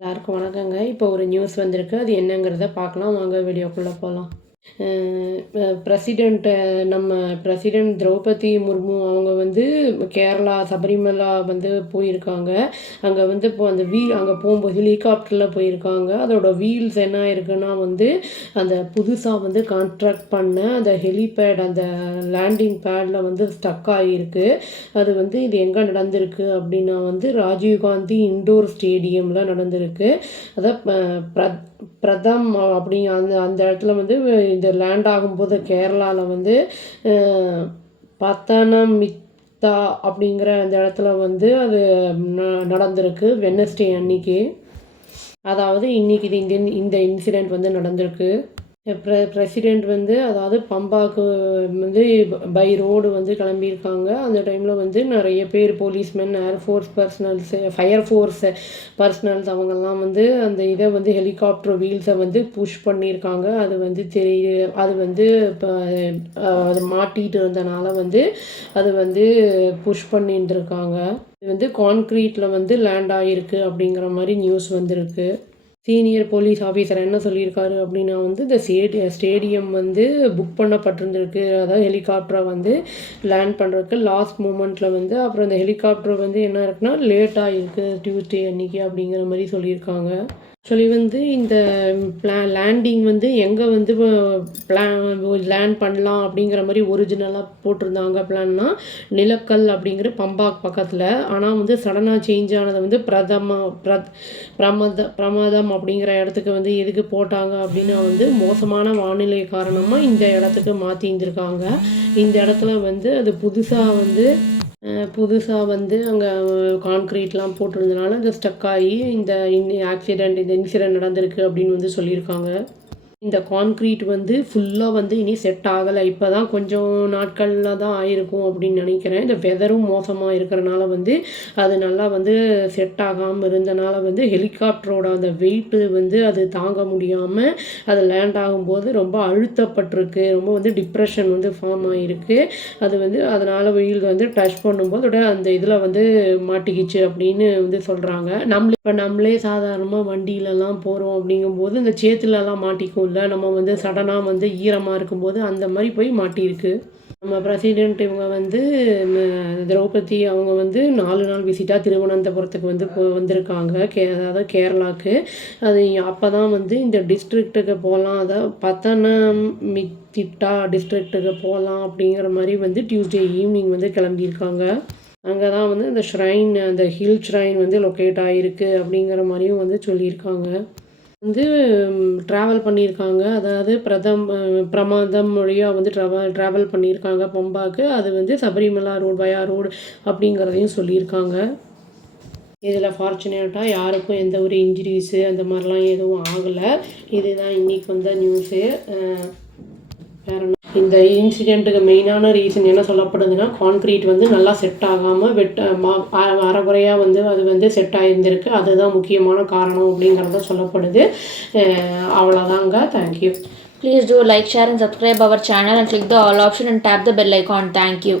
எல்லாருக்கும் வணக்கங்க. இப்போ ஒரு நியூஸ் வந்திருக்கு. அது என்னங்கிறத பார்க்கலாம். வாங்க வீடியோக்குள்ள போலாம். பிரசிடெண்ட் நம்ம பிரசிடெண்ட் திரௌபதி முர்மு அவங்க வந்து கேரளா சபரிமலா வந்து போயிருக்காங்க. அங்கே வந்து இப்போ அந்த அங்கே போகும்போது ஹெலிகாப்டரில் போயிருக்காங்க. அதோட வீல்ஸ் என்ன இருக்குன்னா வந்து அந்த புதுசாக வந்து கான்ட்ராக்ட் பண்ண அந்த ஹெலிபேட் அந்த லேண்டிங் பேடில் வந்து ஸ்டக் ஆகியிருக்கு. அது வந்து இது எங்கே நடந்திருக்கு அப்படின்னா வந்து ராஜீவ்காந்தி இண்டோர் ஸ்டேடியமில் நடந்திருக்கு. அதான் பிரதம் அப்படி அந்த அந்த இடத்துல வந்து இந்த லேண்ட் ஆகும்போது கேரளாவில் வந்து பத்தனமித்தா அப்படிங்கிற அந்த இடத்துல வந்து அது நடந்திருக்கு வெட்னஸ்டே அன்னைக்கு. அதாவது இன்னைக்கு இந்த இன்சிடெண்ட் வந்து நடந்திருக்கு. பிரசிடெண்ட் வந்து அதாவது பம்பாவுக்கு வந்து பை ரோடு வந்து கிளம்பியிருக்காங்க. அந்த டைமில் வந்து நிறைய பேர் policemen, air force personnels, fire force personnels அவங்கெல்லாம் வந்து அந்த இதை வந்து ஹெலிகாப்டர் வீல்ஸை வந்து புஷ் பண்ணியிருக்காங்க. அது வந்து அது வந்து இப்போ அது மாட்டிகிட்டு இருந்தனால வந்து அது வந்து புஷ் பண்ணிட்டு இருக்காங்க. இது வந்து கான்க்ரீட்டில் வந்து லேண்ட் ஆகிருக்கு அப்படிங்கிற மாதிரி நியூஸ் வந்திருக்கு. சீனியர் போலீஸ் ஆஃபீஸர் என்ன சொல்லியிருக்காரு அப்படின்னா வந்து இந்த ஸ்டேடியம் வந்து புக் பண்ணப்பட்டிருந்துருக்கு. அதாவது ஹெலிகாப்டரை வந்து லேண்ட் பண்ணுறதுக்கு லாஸ்ட் மூமெண்ட்டில் வந்து அப்புறம் இந்த ஹெலிகாப்டர் வந்து என்ன இருக்குன்னா லேட்டாக இருக்குது டியூஸ்டே அன்றைக்கி அப்படிங்கிற மாதிரி சொல்லியிருக்காங்க. ஆக்சுவலி வந்து இந்த லேண்டிங் வந்து எங்கே வந்து லேண்ட் பண்ணலாம் அப்படிங்கிற மாதிரி ஒரிஜினலாக போட்டிருந்தாங்க பிளான்னா நிலக்கல் அப்படிங்கிற பம்பாக் பக்கத்தில். ஆனால் வந்து சடனாக சேஞ்ச் ஆனது வந்து பிரமாதம் அப்படிங்கிற இடத்துக்கு வந்து எதுக்கு போட்டாங்க அப்படின்னா வந்து மோசமான வானிலை காரணமாக இந்த இடத்துக்கு மாற்றி இருந்திருக்காங்க. இந்த இடத்துல வந்து அது புதுசாக வந்து அங்கே கான்க்ரீட்லாம் போட்டிருந்தனால இந்த ஸ்டக் ஆகி இந்த இன்சிடெண்ட் நடந்திருக்கு அப்படின்னு வந்து சொல்லியிருக்காங்க. இந்த கான்க்ரீட் வந்து ஃபுல்லாக வந்து இனி செட் ஆகலை. இப்போ தான் கொஞ்சம் நாட்களில் தான் ஆயிருக்கும் அப்படின்னு நினைக்கிறேன். இந்த வெதரும் மோசமாக இருக்கிறனால வந்து அது நல்லா வந்து செட் ஆகாமல் இருந்தனால வந்து ஹெலிகாப்டரோட அந்த வெயிட்டு வந்து அது தாங்க முடியாமல் அது லேண்ட் ஆகும்போது ரொம்ப அழுத்தப்பட்டிருக்கு. ரொம்ப வந்து டிப்ரெஷன் வந்து ஃபார்ம் ஆகிருக்கு. அது வந்து அதனால் வெயில் வந்து டச் பண்ணும்போது அந்த இதில் வந்து மாட்டிக்கிச்சு அப்படின்னு வந்து சொல்கிறாங்க. நம்மளே சாதாரணமாக வண்டியிலலாம் போகிறோம் அப்படிங்கும்போது இந்த சேத்துலலாம் மாட்டிக்கும்ல, நம்ம வந்து சடனாக வந்து ஈரமாக இருக்கும்போது அந்த மாதிரி போய் மாட்டியிருக்கு. நம்ம பிரசிடெண்ட் இவங்க வந்து திரௌபதி அவங்க வந்து 4 நாள் விசிட்டாக திருவனந்தபுரத்துக்கு வந்து வந்திருக்காங்க. அதாவது கேரளாவுக்கு. அது அப்போ தான் வந்து இந்த டிஸ்ட்ரிக்ட்டுக்கு போகலாம், அதாவது பத்தனமித்திட்டா டிஸ்ட்ரிக்ட்டுக்கு போகலாம் அப்படிங்கிற மாதிரி வந்து டியூஸ்டே ஈவினிங் வந்து கிளம்பியிருக்காங்க. அங்கே தான் வந்து இந்த அந்த ஹில் ஷ்ரைன் வந்து லொக்கேட் ஆகிருக்கு அப்படிங்கிற மாதிரியும் வந்து சொல்லியிருக்காங்க. வந்து ட்ராவல் பண்ணியிருக்காங்க. அதாவது பிரமாதம் வழியாக வந்து ட்ராவல் பண்ணியிருக்காங்க பம்பாவுக்கு. அது வந்து சபரிமலா ரோடு வயா ரோடு அப்படிங்கிறதையும் சொல்லியிருக்காங்க. இதில் ஃபார்ச்சுனேட்டாக யாருக்கும் எந்த ஒரு இன்ஜுரிஸு அந்த மாதிரிலாம் எதுவும் ஆகலை. இதுதான் இன்றைக்கி வந்த நியூஸு. வேறு இந்த இன்சிடெண்ட்டுக்கு மெயினான ரீசன் என்ன சொல்லப்படுதுன்னா கான்க்ரீட் வந்து நல்லா செட் ஆகாமல் அரைகுறையாக வந்து அது வந்து செட் ஆகியிருந்திருக்கு. அதுதான் முக்கியமான காரணம் அப்படிங்கிறத சொல்லப்படுது. அவ்வளோதாங்க. Thank you. Please do like, share and subscribe our channel and click the all option and tap the bell icon. Thank you.